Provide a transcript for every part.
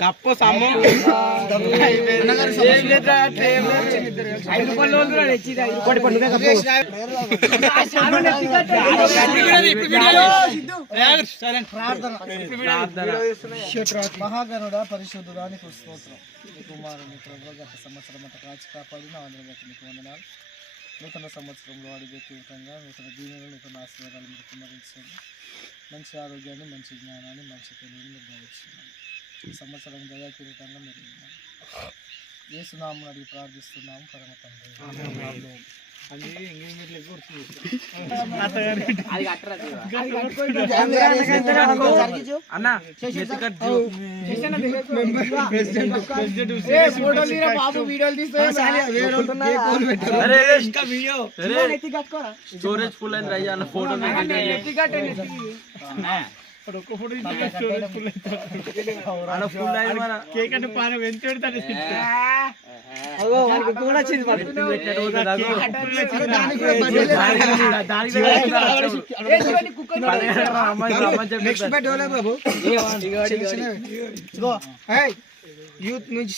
Cup sum మహాగణుడ పరిశుద్ధుడానికి స్తోత్రం. కుమారుని ప్రభు గత సంవత్సరం అంతా కాచి కాపాడిన అందరి బట్టి మీకు వందనాలు. నూతన సంవత్సరంలో అడిగే వ్యక్తిగతంగా నూతన దీవెనలు నూతన ఆశీర్వాదాలు మీరు కుమరించండి. మంచి ఆరోగ్యాన్ని, మంచి జ్ఞానాన్ని, మంచి తెలివిని మీరు దయచేయండి. ఈ సంవత్సరం దయాకీరితంగా మీరు యేసునామమున అడిగి ప్రార్థిస్తున్నాము పరమ తండ్రి. స్టోరేజ్ ఫుల్ అయింది అయ్యా అన్న ఫోటో కేక్ అంటే పానం ఎంత పెడతాడు యూత్ నుంచి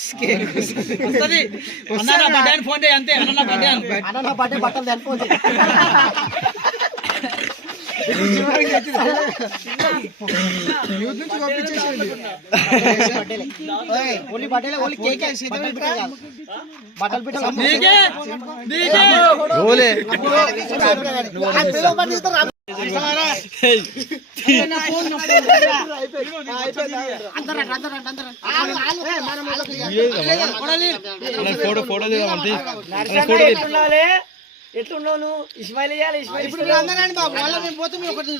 ఫోన్ అంతే అన్న బట్టలు ఫోన్ యూత్ నుంచి పంపించేసేయండి. ఓన్లీ బట్టలే, ఓన్లీ కేక్ బట్టలు పెట్టాలి. ఎట్లున్నావు నువ్వు? ఇస్మాయిల్ ఇప్పుడు అందరూ బాబు వాళ్ళ పోతే ఒకటి